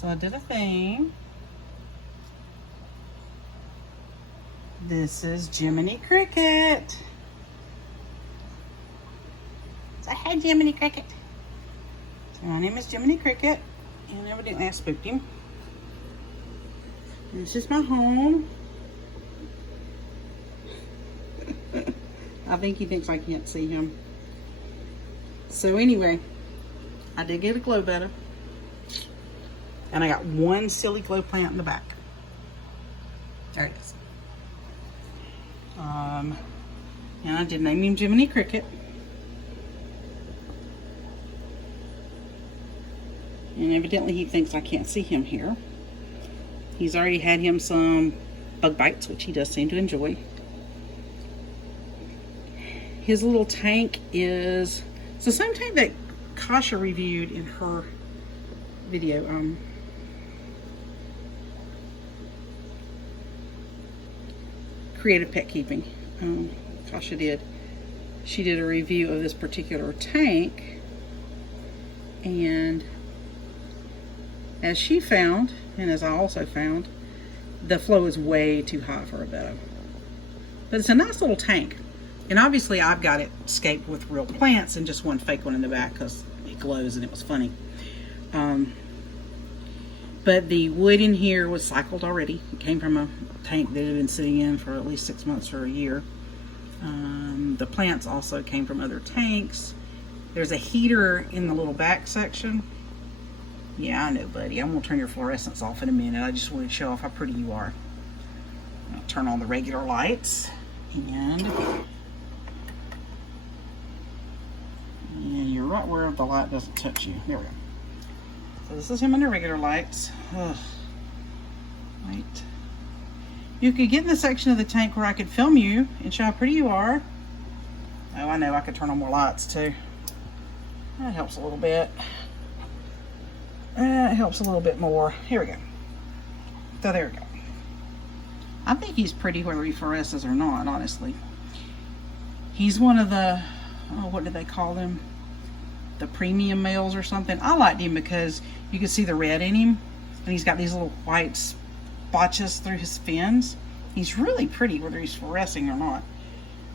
So I did a thing. This is Jiminy Cricket. So hi, Jiminy Cricket. So my name is Jiminy Cricket, and evidently I spooked him. This is my home. I think he thinks I can't see him. So anyway, I did get a GloBetta, and I got one silly glow plant in the back. There it is. And I did name him Jiminy Cricket. And evidently he thinks I can't see him here. He's already had him some bug bites, which he does seem to enjoy. His little tank is it's the same tank that Kasha reviewed in her video. Creative pet keeping. Kasha did. She did a review of this particular tank, and as she found, and as I also found, the flow is way too high for a betta. But it's a nice little tank. And obviously I've got it scaped with real plants and just one fake one in the back because it glows and it was funny. But the wood in here was cycled already. It came from a tank that had been sitting in for at least 6 months or a year. The plants also came from other tanks. There's a heater in the little back section. Yeah, I know, buddy. I'm going to turn your fluorescence off in a minute. I just wanted to show off how pretty you are. I'll turn on the regular lights. And you're right where the light doesn't touch you. There we go. So this is him under regular lights. Ugh. Wait. You could get in the section of the tank where I could film you and show how pretty you are. Oh, I know. I could turn on more lights too. That helps a little bit. It helps a little bit more. Here we go. So there we go. I think he's pretty whether he fluoresces or not, honestly. He's one of the, what do they call them? The premium males or something. I liked him because you could see the red in him. And he's got these little white spotches through his fins. He's really pretty whether he's fluorescing or not.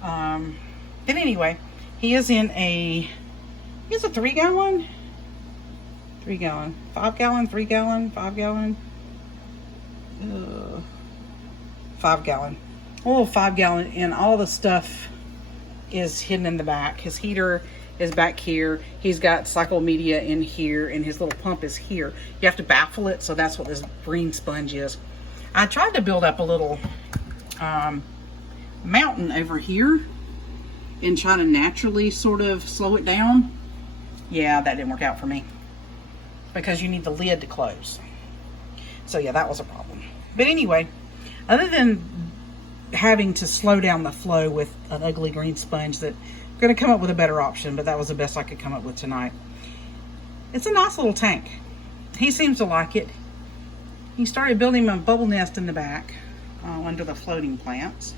But anyway, he is in a 3-gallon? 3-gallon. 5-gallon, 3-gallon, 5-gallon. 5-gallon. A little 5-gallon, and all the stuff is hidden in the back. His heater is back here. He's got cycle media in here, and his little pump is here. You have to baffle it, so that's what this green sponge is. I tried to build up a little mountain over here and try to naturally sort of slow it down. Yeah, that didn't work out for me because you need the lid to close. So yeah, that was a problem. But anyway, other than having to slow down the flow with an ugly green sponge, that I'm going to come up with a better option, but that was the best I could come up with tonight. It's a nice little tank. He seems to like it. He started building a bubble nest in the back under the floating plants.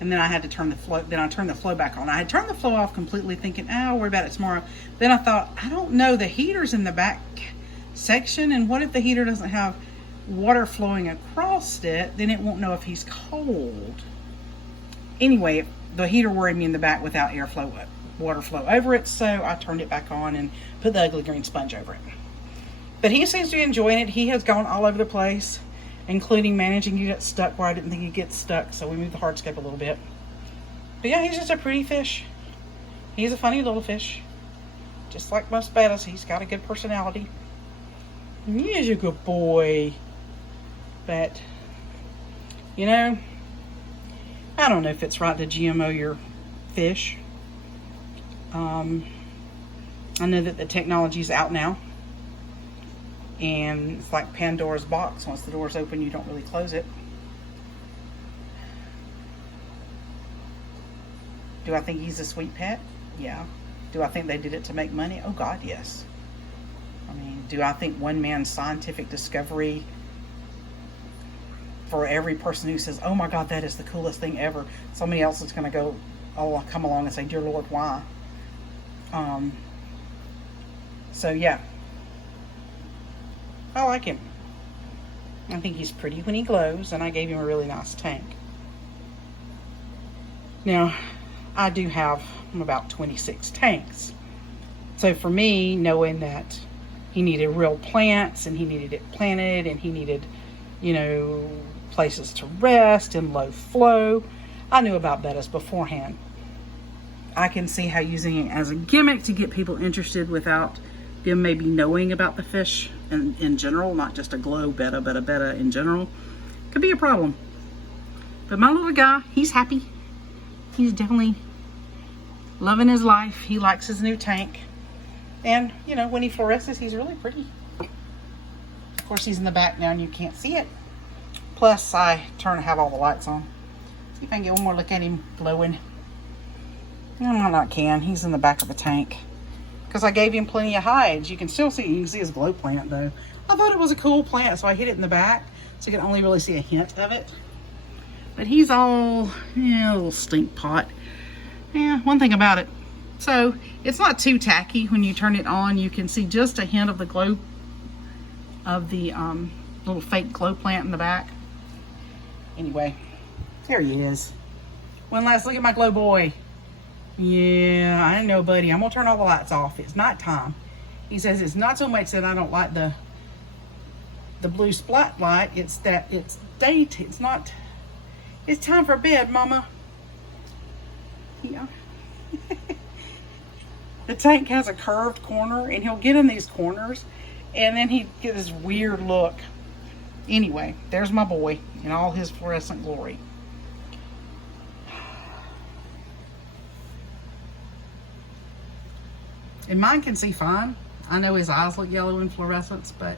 And then I had to turn the flow, then I turned the flow back on. I had turned the flow off completely thinking, I'll worry about it tomorrow. Then I thought, I don't know, the heater's in the back section, and what if the heater doesn't have water flowing across it? Then it won't know if he's cold. Anyway, the heater worried me in the back without airflow, water flow over it, so I turned it back on and put the ugly green sponge over it. But he seems to be enjoying it. He has gone all over the place, including managing to get stuck where I didn't think he'd get stuck, so we moved the hardscape a little bit. But yeah, he's just a pretty fish. He's a funny little fish. Just like most bettas, he's got a good personality. And he is a good boy. But, you know, I don't know if it's right to GMO your fish. I know that the technology's out now. And it's like Pandora's box. Once the door's open, you don't really close it. Do I think he's a sweet pet? Yeah. Do I think they did it to make money? Oh God, yes. I mean, do I think one man's scientific discovery, for every person who says, oh my God, that is the coolest thing ever, somebody else is going to go, oh, come along and say, dear Lord, why? So yeah. I like him. I think he's pretty when he glows, and I gave him a really nice tank. Now, I do have about 26 tanks. So for me, knowing that he needed real plants, and he needed it planted, and he needed, you know, places to rest and low flow, I knew about bettas beforehand. I can see how using it as a gimmick to get people interested without them maybe knowing about the fish in general, not just a GloBetta, betta in general, could be a problem. But my little guy, he's happy. He's definitely loving his life. He likes his new tank. And, you know, when he fluoresces, he's really pretty. Of course, he's in the back now and you can't see it. Plus, I have all the lights on. See if I can get one more look at him glowing. No, I can. He's in the back of the tank. Because I gave him plenty of hides. You can still see, you can see his glow plant though. I thought it was a cool plant, so I hid it in the back. So you can only really see a hint of it. But he's all, yeah, a little stink pot. Yeah, one thing about it. So, it's not too tacky when you turn it on. You can see just a hint of the glow of the little fake glow plant in the back. Anyway, there he is. One last look at my glow boy. Yeah, I know, buddy. I'm going to turn all the lights off. It's nighttime. He says it's not so much that I don't like the blue splat light. It's that it's date. It's not... It's time for bed, Mama. Yeah. The tank has a curved corner, and he'll get in these corners, and then he gets this weird look. Anyway, there's my boy in all his fluorescent glory. And mine can see fine. I know his eyes look yellow in fluorescence, but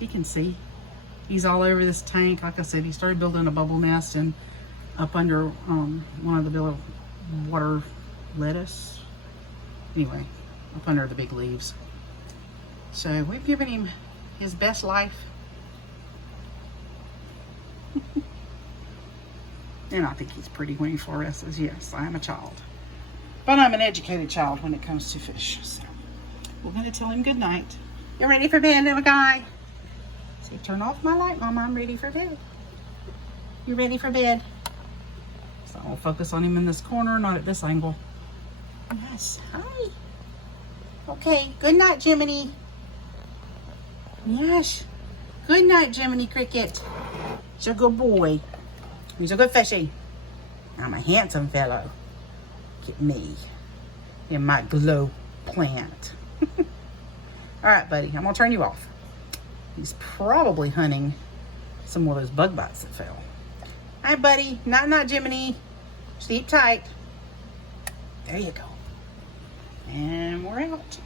he can see. He's all over this tank. Like I said, he started building a bubble nest and up under one of the little water lettuce. Anyway, up under the big leaves. So we've given him his best life. And I think he's pretty when he fluoresces. Yes, I am a child. But I'm an educated child when it comes to fish. So we're going to tell him good night. You ready for bed, little guy? Say, turn off my light, Mama. I'm ready for bed. You ready for bed? So I'll focus on him in this corner, not at this angle. Yes. Hi. Okay. Good night, Jiminy. Yes. Good night, Jiminy Cricket. He's a good boy. He's a good fishy. I'm a handsome fellow. Look at me and my glow plant. All right, buddy. I'm going to turn you off. He's probably hunting some more of those bug bites that fell. Hi, buddy. Night, Jiminy. Sleep tight. There you go. And we're out.